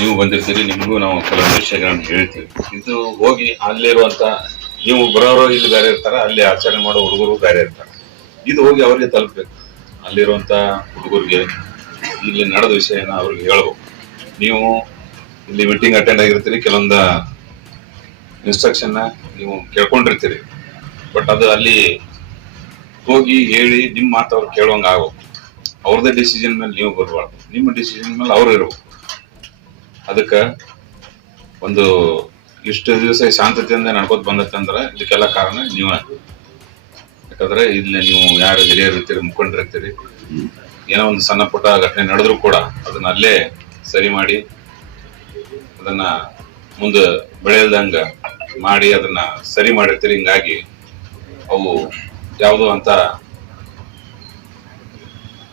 ನೀವು ಬಂದಿರ್ತೀರಿ, ನಿಮಗೂ ನಾವು ಕೆಲವೊಂದು ವಿಷಯಗಳನ್ನು ಹೇಳ್ತೀವಿ. ಇದು ಹೋಗಿ ಅಲ್ಲಿರುವಂತ ನೀವು ಬರೋರು ಇಲ್ಲಿ ಬೇರೆ ಇರ್ತಾರೆ, ಅಲ್ಲಿ ಆಚರಣೆ ಮಾಡೋ ಹುಡುಗರು ಬೇರೆ ಇರ್ತಾರೆ. ಇದು ಹೋಗಿ ಅವ್ರಿಗೆ ತಲುಪಬೇಕು. ಅಲ್ಲಿರುವಂತ ಹುಡುಗರಿಗೆ, ಇಲ್ಲಿ ನಡೆದ ವಿಷಯನ ಅವ್ರಿಗೆ ಹೇಳ್ಬೇಕು. ನೀವು ಇಲ್ಲಿ ಮೀಟಿಂಗ್ ಅಟೆಂಡ್ ಆಗಿರ್ತೀರಿ, ಕೆಲವೊಂದು ಇನ್ಸ್ಟ್ರಕ್ಷನ್ ನೀವು ಕೇಳ್ಕೊಂಡಿರ್ತೀರಿ. ಬಟ್ ಅದು ಅಲ್ಲಿ ಹೋಗಿ ಹೇಳಿ ನಿಮ್ಮ ಮಾತು ಅವ್ರು ಕೇಳುವಂಗ ಆಗ್ಬೇಕು ಅವ್ರದ್ದೇ ಡಿಸಿಷನ್ ಮೇಲೆ ನೀವು ಬರಬಾರ್ದು. ನಿಮ್ಮ ಡಿಸಿಷನ್ ಮೇಲೆ ಅವ್ರು ಇರ್ಬೇಕು. ಅದಕ್ಕೆ ಒಂದು ಇಷ್ಟು ದಿವಸ ಶಾಂತತೆಯಿಂದ ನಡ್ಕೋತ ಬಂದತ್ತಂದ್ರೆ ಇದಕ್ಕೆಲ್ಲ ಕಾರಣ ನೀವ. ಯಾಕಂದ್ರೆ ಇಲ್ಲಿ ನೀವು ಯಾರು ಹಿರಿಯರು ಇರ್ತೀರಿ ಮುಖಂಡರಿರ್ತೀರಿ ಏನೋ ಒಂದು ಸಣ್ಣ ಪುಟ್ಟ ಘಟನೆ ನಡೆದ್ರು ಕೂಡ ಅದನ್ನ ಅಲ್ಲೇ ಸರಿ ಮಾಡಿ, ಅದನ್ನ ಮುಂದೆ ಬೆಳೆಯಲ್ದಂಗ ಮಾಡಿ ಅದನ್ನ ಸರಿ ಮಾಡಿರ್ತೀರಿ. ಹಿಂಗಾಗಿ ಅವು ಯಾವುದು ಅಂತ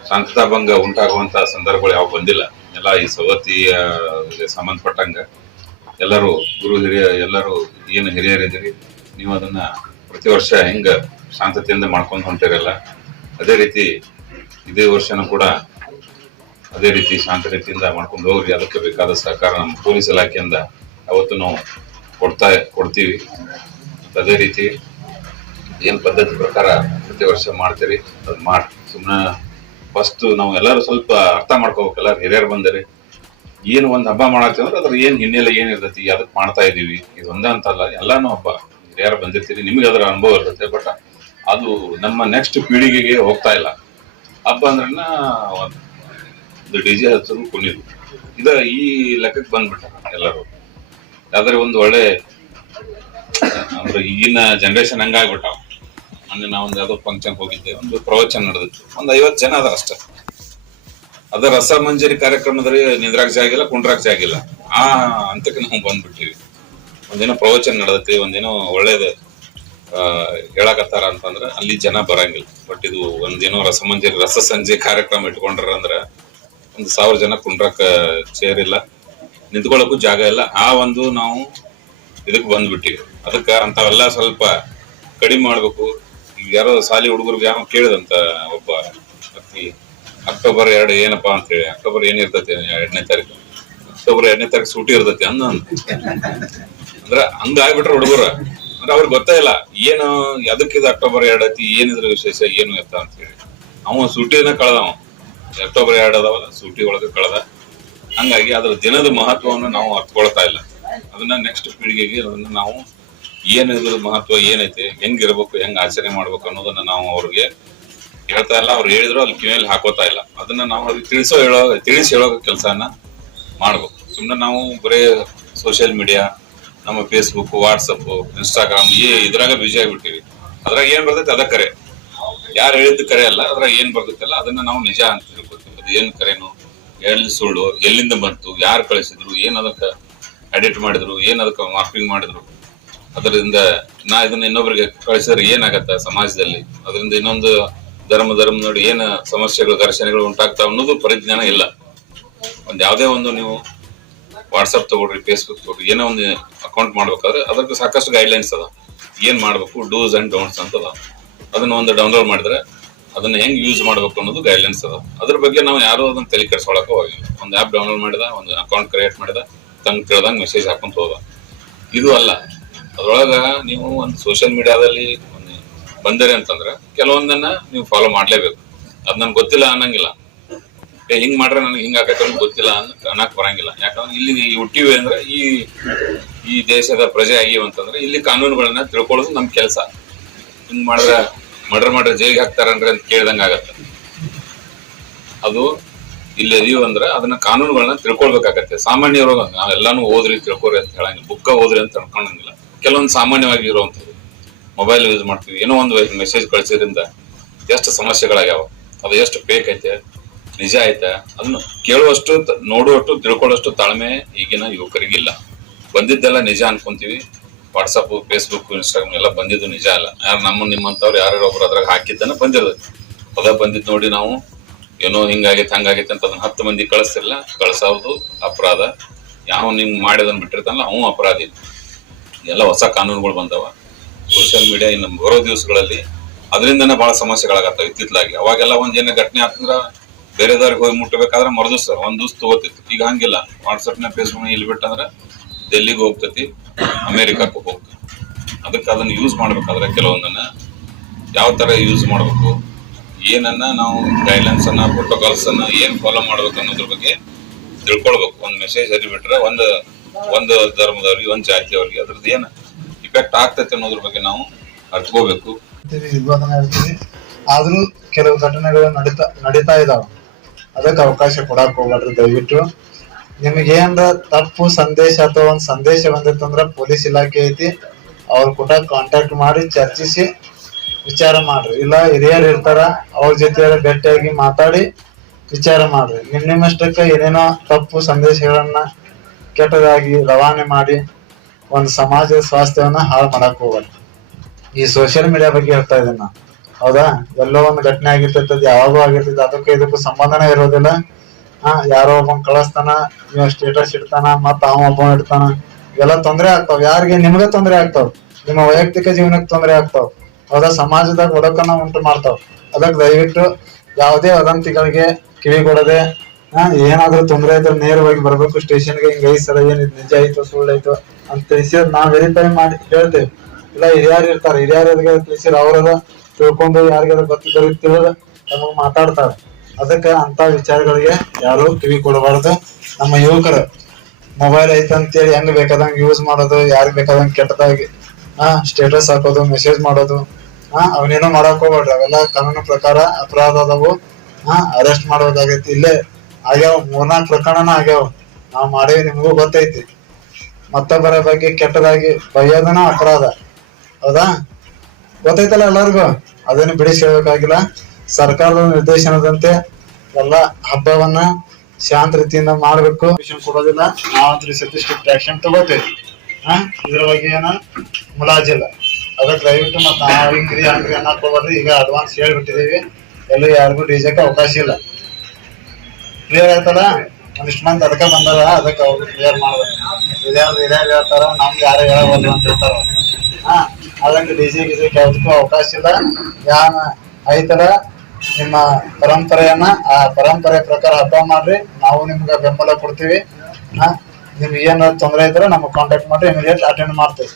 ಶಾಂತತಾ ಭಂಗ ಉಂಟಾಗುವಂತ ಸಂದರ್ಭಗಳು ಯಾವ ಬಂದಿಲ್ಲ. ಎಲ್ಲ ಈ ಸವತಿಯ ಸಂಬಂಧಪಟ್ಟಂಗ ಎಲ್ಲರೂ ಗುರು ಹಿರಿಯ ಎಲ್ಲರೂ ಏನು ಹಿರಿಯರಿದ್ದೀರಿ, ನೀವು ಅದನ್ನ ಪ್ರತಿ ವರ್ಷ ಹೆಂಗ ಶಾಂತತೆಯಿಂದ ಮಾಡ್ಕೊಂಡು ಹೊಂಟಿರಲ್ಲ, ಅದೇ ರೀತಿ ಇದೇ ವರ್ಷನೂ ಕೂಡ ಅದೇ ರೀತಿ ಶಾಂತ ರೀತಿಯಿಂದ ಮಾಡ್ಕೊಂಡು ಹೋಗ್ರಿ, ಅದಕ್ಕೆ ಬೇಕಾದ ಸಹಕಾರ ನಮ್ಮ ಪೊಲೀಸ್ ಇಲಾಖೆಯಿಂದ ಅವತ್ತು ನಾವು ಕೊಡ್ತಾ ಕೊಡ್ತೀವಿ. ಅದೇ ರೀತಿ ಏನು ಪದ್ಧತಿ ಪ್ರಕಾರ ಪ್ರತಿ ವರ್ಷ ಮಾಡ್ತೀರಿ, ಅದು ಮಾಡಿ ಸುಮ್ಮನೆ ಫಸ್ಟ್ ನಾವು ಎಲ್ಲರೂ ಸ್ವಲ್ಪ ಅರ್ಥ ಮಾಡ್ಕೋಬೇಕು, ಎಲ್ಲರೂ ಹಿರಿಯರು ಬಂದರೆ. ಏನು ಒಂದು ಹಬ್ಬ ಮಾಡತ್ತೀವಿ ಅಂದ್ರೆ ಏನು ಹಿನ್ನೆಲೆ ಏನು ಇರ್ತೈತಿ ಅದಕ್ಕೆ ಮಾಡ್ತಾ ಇದೀವಿ ಇದು ಒಂದೇ ಅಂತಲ್ಲ, ಎಲ್ಲಾನು ಹಬ್ಬ. ಹಿರಿಯರು ಬಂದಿರ್ತೀರಿ, ನಿಮ್ಗೆ ಅದರ ಅನುಭವ ಇರ್ತೈತೆ, ಬಟ್ ಅದು ನಮ್ಮ ನೆಕ್ಸ್ಟ್ ಪೀಳಿಗೆಗೆ ಹೋಗ್ತಾ ಇಲ್ಲ. ಹಬ್ಬ ಅಂದ್ರನ್ನ ಒಂದು ಡಿ ಜೆ ಹಚ್ಚೋದು ಕುಣಿದು. ಇದ ಈ ಲೆಕ್ಕಕ್ಕೆ ಬಂದ್ಬಿಟ್ಟ ಎಲ್ಲರೂ. ಯಾವ್ದಾದ್ರೆ ಒಂದು ಒಳ್ಳೆ, ಅಂದ್ರೆ ಈಗಿನ ಜನರೇಷನ್ ಹಂಗಾಗ್ಬಿಟ್ಟಾವ. ಮೊನ್ನೆ ಒಂದು ಯಾವ್ದೋ ಫಂಕ್ಷನ್ ಹೋಗಿದ್ದೆ, ಒಂದು ಪ್ರವಚನ ನಡೆದಿತ್ತು. ಒಂದು ಐವತ್ತು ಜನ ಅದ ಅಷ್ಟೇ. ಅದ ರಸಮಂಜರಿ ಕಾರ್ಯಕ್ರಮದಲ್ಲಿ ನಿದ್ರಾಗ ಜಾಗಿಲ್ಲ ಕುಂಡ್ರಾಕ್ ಜಾಗಿಲ್ಲ ಆ ಅಂತಕ್ಕೆ ನಾವು ಬಂದ್ಬಿಟ್ಟಿವಿ ಒಂದೇನೋ ಪ್ರವಚನ ನಡೆದೈತಿ, ಒಂದೇನೋ ಒಳ್ಳೇದು ಹೇಳಕತ್ತಾರ ಅಂತಂದ್ರೆ ಅಲ್ಲಿ ಜನ ಬರಂಗಿಲ್ಲ. ಬಟ್ ಇದು ಒಂದೇನೋ ರಸಮಂಜರಿ ರಸ ಸಂಜೆ ಕಾರ್ಯಕ್ರಮ ಇಟ್ಕೊಂಡ್ರ ಅಂದ್ರೆ ಒಂದು ಸಾವಿರ ಜನ ಕುಂಡ್ರಕ್ಕ ಚೇರ್ ಇಲ್ಲ ನಿಂತ್ಕೊಳ್ಳಕ್ಕೂ ಜಾಗ ಇಲ್ಲ. ಆ ಒಂದು ನಾವು ಇದಕ್ಕೆ ಬಂದ್ಬಿಟ್ಟಿವಿ. ಅದಕ್ಕ ಅಂಥವೆಲ್ಲ ಸ್ವಲ್ಪ ಕಡಿಮೆ ಮಾಡ್ಬೇಕು. ಯಾರೋ ಸಾಲಿ ಹುಡುಗರು ಯಾವ ಕೇಳಿದಂತ ಒಬ್ಬ ವ್ಯಕ್ತಿ, ಅಕ್ಟೋಬರ್ ಎರಡು ಏನಪ್ಪಾ ಅಂತ ಹೇಳಿ ಅಕ್ಟೋಬರ್ ಏನಿರ್ತೈತಿ ಎರಡನೇ ತಾರೀಕು? ಅಕ್ಟೋಬರ್ ಎರಡನೇ ತಾರೀಕು ಸೂಟಿ ಇರ್ತೈತಿ ಅಂದ ಅಂದ್ರ ಹಂಗ ಆಗ್ಬಿಟ್ರ ಹುಡುಗರು. ಅಂದ್ರೆ ಅವ್ರಿಗೆ ಗೊತ್ತೇ ಇಲ್ಲ, ಏನು ಅದಕ್ಕಿದ ಅಕ್ಟೋಬರ್ ಎರಡು ಐತಿ, ಏನಿದ್ರ ವಿಶೇಷ, ಏನು ಎತ್ತ ಅಂತ ಹೇಳಿ ಅವ ಸೂಟಿನ ಕಳೆದವ ಅಕ್ಟೋಬರ್ ಎರಡು ಅದಾವಲ್ಲ ಸೂಟಿ ಒಳಗೆ ಕಳೆದ. ಹಂಗಾಗಿ ಅದ್ರ ದಿನದ ಮಹತ್ವವನ್ನು ನಾವು ಅರ್ಥಕೊಳ್ತಾ ಇಲ್ಲ. ಅದನ್ನ ನೆಕ್ಸ್ಟ್ ಪೀಳಿಗೆಗೆ ಅದನ್ನ ನಾವು ಏನು ಮಹತ್ವ ಏನೈತೆ, ಹೆಂಗಿರ್ಬೇಕು, ಹೆಂಗ್ ಆಚರಣೆ ಮಾಡ್ಬೇಕು ಅನ್ನೋದನ್ನ ನಾವು ಅವ್ರಿಗೆ ಹೇಳ್ತಾ ಇಲ್ಲ. ಅವ್ರು ಹೇಳಿದ್ರು, ಅಲ್ಲಿ ಕಿವಿಯಲ್ಲಿ ಹಾಕೋತಾ ಇಲ್ಲ. ಅದನ್ನ ನಾವು ಅವ್ರಿಗೆ ತಿಳಿಸೋ ಹೇಳೋ, ತಿಳಿಸಿ ಹೇಳೋ ಕೆಲಸನ ಮಾಡ್ಬೇಕು. ಸುಮ್ಮನೆ ನಾವು ಬರೀ ಸೋಷಿಯಲ್ ಮೀಡಿಯಾ ನಮ್ಮ ಫೇಸ್ಬುಕ್ ವಾಟ್ಸಪ್ ಇನ್ಸ್ಟಾಗ್ರಾಮ್ ಈ ಇದ್ರಾಗ ಬ್ಯುಸಿ ಆಗ್ಬಿಟ್ಟಿವಿ. ಅದ್ರಾಗ ಏನ್ ಬರ್ತೈತೆ ಅದ ಕರೆ. ಯಾರು ಹೇಳಿದ್ದು ಕರೆ ಅಲ್ಲ, ಅದ್ರಾಗ ಏನ್ ಬರ್ತೈತಲ್ಲ ಅದನ್ನ ನಾವು ನಿಜ ಅಂತ ತಿಳ್ಕೊತೀವಿ. ಅದು ಏನ್ ಕರೆನು, ಎಲ್ಲಿ ಸುಳ್ಳು, ಎಲ್ಲಿಂದ ಬಂತು, ಯಾರು ಕಳಿಸಿದ್ರು, ಏನ್ ಅದಕ್ಕೆ ಎಡಿಟ್ ಮಾಡಿದ್ರು, ಏನ್ ಅದಕ್ಕೆ ಮಾರ್ಕಿಂಗ್ ಮಾಡಿದ್ರು. ಅದರಿಂದ ನಾ ಇದನ್ನ ಇನ್ನೊಬ್ರಿಗೆ ಕಳಿಸಿದ್ರೆ ಏನಾಗತ್ತ ಸಮಾಜದಲ್ಲಿ? ಅದರಿಂದ ಇನ್ನೊಂದು ಧರ್ಮ ಧರ್ಮ ನೋಡಿ ಏನ ಸಮಸ್ಯೆಗಳು, ಘರ್ಷಣೆಗಳು ಉಂಟಾಗ್ತಾವ ಅನ್ನೋದು ಪರಿಜ್ಞಾನ ಇಲ್ಲ. ಒಂದ್ ಯಾವ್ದೇ ಒಂದು ನೀವು ವಾಟ್ಸಪ್ ತಗೊಳ್ರಿ ಫೇಸ್ಬುಕ್ ತಗೊಳ್ರಿ, ಏನೋ ಒಂದು ಅಕೌಂಟ್ ಮಾಡ್ಬೇಕಾದ್ರೆ ಅದಕ್ಕೆ ಸಾಕಷ್ಟು ಗೈಡ್ಲೈನ್ಸ್ ಅದ ಏನ್ ಮಾಡ್ಬೇಕು ಡೂಸ್ ಅಂಡ್ ಡೋಂಟ್ಸ್ ಅಂತ ಅದ ಅದನ್ನ ಒಂದು ಡೌನ್ಲೋಡ್ ಮಾಡಿದ್ರೆ ಅದನ್ನ ಹೆಂಗ್ ಯೂಸ್ ಮಾಡ್ಬೇಕು ಅನ್ನೋದು ಗೈಡ್ಲೈನ್ಸ್ ಅದ ಅದ್ರ ಬಗ್ಗೆ ನಾವು ಯಾರು ಅದನ್ನ ತಲೆ ಕೆಡ್ಸ್ಕೊಳಕ ಹೋಗಿಲ್ಲ. ಒಂದು ಆ್ಯಪ್ ಡೌನ್ಲೋಡ್ ಮಾಡಿದ, ಒಂದು ಅಕೌಂಟ್ ಕ್ರಿಯೇಟ್ ಮಾಡಿದ, ತಂಗ್ ಕೇಳ್ದಂಗ್ ಮೆಸೇಜ್ ಹಾಕೊಂತ ಹೋದ. ಇದು ಅಲ್ಲ. ಅದ್ರೊಳಗ ನೀವು ಒಂದು ಸೋಷಿಯಲ್ ಮೀಡಿಯಾದಲ್ಲಿ ಬಂದರೆ ಅಂತಂದ್ರೆ ಕೆಲವೊಂದನ್ನ ನೀವು ಫಾಲೋ ಮಾಡ್ಲೇಬೇಕು. ಅದ್ ನನ್ಗೆ ಗೊತ್ತಿಲ್ಲ ಅನ್ನಂಗಿಲ್ಲ. ಏ, ಹಿಂಗ್ ಮಾಡ್ರೆ ನನಗೆ ಹಿಂಗ ಅಂತ ಗೊತ್ತಿಲ್ಲ ಅಂತ ಅನ್ನಕ್ ಬರಂಗಿಲ್ಲ. ಯಾಕಂದ್ರೆ ಇಲ್ಲಿ ಹುಟ್ಟಿವಿ ಅಂದ್ರೆ ಈ ಈ ದೇಶದ ಪ್ರಜೆ ಆಗಿವಂತಂದ್ರೆ ಇಲ್ಲಿ ಕಾನೂನುಗಳನ್ನ ತಿಳ್ಕೊಳ್ಳೋದು ನಮ್ ಕೆಲಸ. ಹಿಂಗ್ ಮಾಡಿದ್ರೆ ಮರ್ಡರ್ ಮಾಡ್ರೆ ಜೈಲಿಗೆ ಹಾಕ್ತಾರನ್ರಿ ಅಂತ ಕೇಳ್ದಂಗ ಆಗತ್ತೆ. ಅದು ಇಲ್ಲಿ ಅದೀವ್ ಅಂದ್ರೆ ಅದನ್ನ ಕಾನೂನುಗಳನ್ನ ತಿಳ್ಕೊಳ್ಬೇಕಾಗತ್ತೆ. ಸಾಮಾನ್ಯರು ನಾವೆಲ್ಲಾನು ಓದ್ರಿ, ತಿಳ್ಕೊರಿ ಅಂತ ಹೇಳಂಗಿಲ್ಲ. ಬುಕ್ಕ ಓದ್ರಿ ಅಂತ ಅನ್ಕೊಂಡಂಗಿಲ್ಲ. ಕೆಲವೊಂದು ಸಾಮಾನ್ಯವಾಗಿ ಇರುವಂಥದ್ದು ಮೊಬೈಲ್ ಯೂಸ್ ಮಾಡ್ತೀವಿ. ಏನೋ ಒಂದು ಮೆಸೇಜ್ ಕಳ್ಸಿದ್ರಿಂದ ಎಷ್ಟು ಸಮಸ್ಯೆಗಳಾಗ್ಯಾವ, ಅದು ಎಷ್ಟು ಫೇಕ್ ನಿಜ ಐತೆ, ಅದನ್ನು ಕೇಳುವಷ್ಟು, ನೋಡುವಷ್ಟು ತಿಳ್ಕೊಳ್ಳೋಷ್ಟು ತಾಳ್ಮೆ ಈಗಿನ ಯುವಕರಿಗಿಲ್ಲ. ಬಂದಿದ್ದೆಲ್ಲ ನಿಜ ಅನ್ಕೊಂತೀವಿ. ವಾಟ್ಸಪ್ ಫೇಸ್ಬುಕ್ ಇನ್ಸ್ಟಾಗ್ರಾಮ್ ಎಲ್ಲ ಬಂದಿದ್ದು ನಿಜ ಅಲ್ಲ. ಯಾರು ನಮ್ಮ ನಿಮ್ಮಂಥವ್ರು ಯಾರು ಒಬ್ರು ಅದ್ರಾಗ ಹಾಕಿದ್ದನ್ನು ಬಂದಿರೋದು. ಅದ ಬಂದಿದ್ದು ನೋಡಿ ನಾವು ಏನೋ ಹಿಂಗಾಗಿತ್ತು ಹಂಗಾಗೈತೆ ಅಂತ ಅದನ್ನ ಹತ್ತು ಮಂದಿ ಕಳಿಸ್ತಿರಲ್ಲ ಕಳ್ಸೋದು ಅಪರಾಧ. ಯಾವ ನಿಮ್ಗೆ ಮಾಡಿದನ್ ಬಿಟ್ಟಿರ್ತಾನಲ್ಲ ಅವನು ಅಪರಾಧಿ. ಎಲ್ಲ ಹೊಸ ಕಾನೂನುಗಳು ಬಂದವ. ಸೋಷಿಯಲ್ ಮೀಡಿಯಾ ಇನ್ನು ಬರೋ ದಿವಸಗಳಲ್ಲಿ ಅದರಿಂದನೇ ಬಹಳ ಸಮಸ್ಯೆಗಳಾಗತ್ತವೆ ಇತ್ತಿತ್ತಲಾಗಿ ಅವಾಗೆಲ್ಲ ಒಂದು ಏನೇ ಘಟನೆ ಆತಂದ್ರ ಬೇರೆದವ್ರಿಗೆ ಹೋಗಿ ಮುಟ್ಟಬೇಕಾದ್ರೆ ಮರದು ಸರ್, ಒಂದು ದಿವ್ಸ ತಗೋತಿತ್ತು. ಈಗ ಹಂಗಿಲ್ಲ. ವಾಟ್ಸಪ್ನ ಮಾಡಿ ಇಲ್ಲಿ ಬಿಟ್ಟಂದ್ರೆ ಡೆಲ್ಲಿಗೆ ಹೋಗ್ತೈತಿ? ಅಮೇರಿಕಕ್ಕೆ ಹೋಗ್ತದೆ ಅದಕ್ಕೆ ಅದನ್ನ ಯೂಸ್ ಮಾಡ್ಬೇಕಾದ್ರೆ ಕೆಲವೊಂದನ್ನ ಯಾವ ತರ ಯೂಸ್ ಮಾಡಬೇಕು? ಏನನ್ನ ನಾವು ಗೈಡ್ಲೈನ್ಸ್ ಅನ್ನ ಪ್ರೋಟೋಕಾಲ್ಸ್ ಅನ್ನ ಏನ್ ಫಾಲೋ ಮಾಡ್ಬೇಕು ಅನ್ನೋದ್ರ ಬಗ್ಗೆ ತಿಳ್ಕೊಳ್ಬೇಕು. ಒಂದು ಮೆಸೇಜ್ ಹರಿಬಿಟ್ರೆ, ಒಂದು ಒಂದು ಧರ್ಮದವ್ರಿಗೆ, ಒಂದ್ ಜಾತಿಯವ್ರಿಗೆ ಅದ್ರದ್ದು ಏನ್ ಇಫೆಕ್ಟ್ ಆಗ್ತೈತೆ ಅನ್ನೋದ್ರ ಬಗ್ಗೆ ನಾವು ಹೇಳ್ತೀವಿ. ಆದ್ರೂ ಕೆಲವು ಘಟನೆಗಳು ನಡೀತಾ ನಡೀತಾ ಇದಾವ. ಅದಕ್ಕೆ ಅವಕಾಶ ಕೊಡಕ್ ಹೋಗ್ಬೇಡ್ರಿ ದಯವಿಟ್ಟು. ನಿಮ್ಗೆ ತಪ್ಪು ಸಂದೇಶ ಅಥವಾ ಒಂದ್ ಸಂದೇಶ ಬಂದಿತ್ತಂದ್ರ ಪೊಲೀಸ್ ಇಲಾಖೆ ಐತಿ, ಅವ್ರ ಕೂಡ ಕಾಂಟ್ಯಾಕ್ಟ್ ಮಾಡಿ ಚರ್ಚಿಸಿ ವಿಚಾರ ಮಾಡ್ರಿ. ಇಲ್ಲ ಹಿರಿಯರು ಇರ್ತಾರ, ಅವ್ರ ಜೊತೆ ಭೇಟಿಯಾಗಿ ಮಾತಾಡಿ ವಿಚಾರ ಮಾಡ್ರಿ. ನಿಮ್ ನಿಮ್ಮಷ್ಟಕ್ಕ ಏನೇನೋ ತಪ್ಪು ಸಂದೇಶಗಳನ್ನ ಕೆಟ್ಟದಾಗಿ ರವಾನೆ ಮಾಡಿ ಒಂದು ಸಮಾಜದ ಸ್ವಾಸ್ಥ್ಯವನ್ನ ಹಾಳು ಮಾಡಕ್ ಹೋಗಲ್ಲ. ಈ ಸೋಷಿಯಲ್ ಮೀಡಿಯಾ ಬಗ್ಗೆ ಹೇಳ್ತಾ ಇದ್ದೀನಿ ನಾನು. ಹೌದಾ? ಎಲ್ಲೋ ಒಂದು ಘಟನೆ ಆಗಿರ್ತಿರ್ತದೆ ಯಾವಾಗೂ ಆಗಿರ್ತೈತೆ, ಅದಕ್ಕೂ ಇದಕ್ಕೂ ಸಂಬಂಧನೇ ಇರೋದಿಲ್ಲ. ಹಾ ಯಾರೋ ಒಬ್ಬನ್ ಕಳಿಸ್ತಾನ ನೀವು ಸ್ಟೇಟಸ್ ಇಡ್ತಾನ, ಮತ್ತ ಅವ ಒಬ್ಬ ಇಡ್ತಾನ. ಇವೆಲ್ಲ ತೊಂದರೆ ಆಗ್ತಾವ. ಯಾರಿಗೆ? ನಿಮ್ಗೆ ತೊಂದರೆ ಆಗ್ತಾವ. ನಿಮ್ಮ ವೈಯಕ್ತಿಕ ಜೀವನಕ್ಕೆ ತೊಂದರೆ ಆಗ್ತಾವ. ಹೌದಾ? ಸಮಾಜದಾಗ ಒಡಕನ್ನ ಉಂಟು ಮಾಡ್ತಾವ. ಅದಕ್ಕೆ ದಯವಿಟ್ಟು ಯಾವುದೇ ವದಂತಿಗಳಿಗೆ ಕಿವಿ ಕೊಡದೆ ಹಾ, ಏನಾದ್ರೂ ತೊಂದರೆ ಇದ್ರೆ ನೇರವಾಗಿ ಬರ್ಬೇಕು ಸ್ಟೇಷನ್ಗೆ ಗೆ ಐದ್ ಸಲ ಏನ್ ನಿಜ ಆಯ್ತು, ಸುಳ್ಳು ಆಯ್ತು ಅಂತ ತಿಳಿಸಿ ನಾವ್ ವೆರಿಫೈ ಮಾಡಿ, ಹೇಳ್ತೇವೆ. ಇಲ್ಲ, ಹಿರಿಯರು ಇರ್ತಾರೆ ಹಿರಿಯರಿಗೆ ತಿಳಿಸಿರ ಅವ್ರದ ತಿಳ್ಕೊಂಡು ಯಾರಿಗಾರ ಗೊತ್ತಿದ್ರೆ ತಿಳಿದ ನಮಗ್ ಮಾತಾಡ್ತಾರೆ. ಅದಕ್ಕೆ ಅಂತ ವಿಚಾರಗಳಿಗೆ ಯಾರು ಕಿವಿ ಕೊಡಬಾರ್ದು. ನಮ್ಮ ಯುವಕರು ಮೊಬೈಲ್ ಐತಂತೇಳಿ ಹೆಂಗ್ ಬೇಕಾದಂಗ್ ಯೂಸ್ ಮಾಡೋದು, ಯಾರಿಗ್ ಬೇಕಾದಂಗ್ ಕೆಟ್ಟದಾಗಿ, ಹಾ ಸ್ಟೇಟಸ್ ಹಾಕೋದು ಮೆಸೇಜ್ ಮಾಡೋದು, ಹಾ, ಅವನೇನೋ ಮಾಡಕ್ ಹೋಗ್ಬೇಡ್ರಿ. ಅವೆಲ್ಲ ಕಾನೂನು ಪ್ರಕಾರ ಅಪರಾಧ ಅದಾವು. ಹಾ ಅರೆಸ್ಟ್ ಮಾಡೋದಾಗೈತಿ. ಇಲ್ಲೇ ಆಗ್ಯಾವ, ಮೂರ್ನಾಲ್ಕು ಪ್ರಕರಣನ ಆಗ್ಯಾವ. ನಾವು ಮಾಡೇವಿ, ನಿಮಗೂ ಗೊತ್ತೈತಿ. ಮತ್ತೊಬ್ಬರ ಬಗ್ಗೆ ಕೆಟ್ಟದಾಗಿ ಬೈಯೋದನ ಅಪರಾಧ. ಹೌದಾ? ಗೊತ್ತೈತಲ್ಲ ಎಲ್ಲರಿಗೂ? ಅದನ್ನು ಬಿಡಿಸಿ ಹೇಳ್ಬೇಕಾಗಿಲ್ಲ ಸರ್ಕಾರದ ನಿರ್ದೇಶನದಂತೆ ಎಲ್ಲ ಹಬ್ಬವನ್ನ ಶಾಂತ ರೀತಿಯಿಂದ ಮಾಡಬೇಕು. ವಿಷಯ ಕೊಡೋದಿಲ್ಲ. ನಾವಂತೂ ಸತಿ ಸ್ಟ್ರಿಕ್ಟ್ ಆಕ್ಷನ್ ತಗೋತೇವೆ. ಹಾ? ಇದ್ರ ಬಗ್ಗೆ ಏನ ಮುಲಾಜಿಲ್ಲ ಅದಕ್ಕೆ ದಯವಿಟ್ಟು ಮತ್ತೆ ನಾವು ಹಿಂಗ್ರಿ ಹಂಗ್ರಿ ಈಗ ಅಡ್ವಾನ್ಸ್ ಹೇಳ್ಬಿಟ್ಟಿದೀವಿ. ಎಲ್ಲೂ ಯಾರಿಗೂ ಡಿಜೆಕ್ ಅವಕಾಶ ಇಲ್ಲ. ಕ್ಲಿಯರ್ ಆಯ್ತಲ್ಲ? ಒಂದಿಷ್ಟು ಮಂದಿ ಅದಕ್ಕೆ ಬಂದದ ಅದಕ್ಕೆ ಅವ್ರು ಕ್ಲಿಯರ್ ಮಾಡ್ಬೇಕು. ಇದ್ಯಾರು ಇದ್ಯಾರು ಹೇಳ್ತಾರ, ನಮ್ಗೆ ಯಾರು ಹೇಳಬಾರ್ದು ಅಂತ ಹೇಳ್ತಾರ ಹಾ ಅದಕ್ಕೆ ಸಿ ಗಿಸಿ ಯಾವ್ದಕ್ಕೂ ಅವಕಾಶ ಇಲ್ಲ. ಯಾನ ಐತಲ್ಲ, ನಿಮ್ಮ ಪರಂಪರೆಯನ್ನ, ಆ ಪರಂಪರೆ ಪ್ರಕಾರ ಹಬ್ಬ ಮಾಡ್ರಿ. ನಾವು ನಿಮ್ಗೆ ಬೆಂಬಲ ಕೊಡ್ತೀವಿ. ಹಾ, ನಿಮ್ಗೆ ಏನಾದ್ರು ತೊಂದರೆ ಇದ್ರೆ ನಮಗೆ ಕಾಂಟ್ಯಾಕ್ಟ್ ಮಾಡಿ ಇಮಿಡಿಯೇಟ್ ಅಟೆಂಡ್ ಮಾಡ್ತೀವಿ.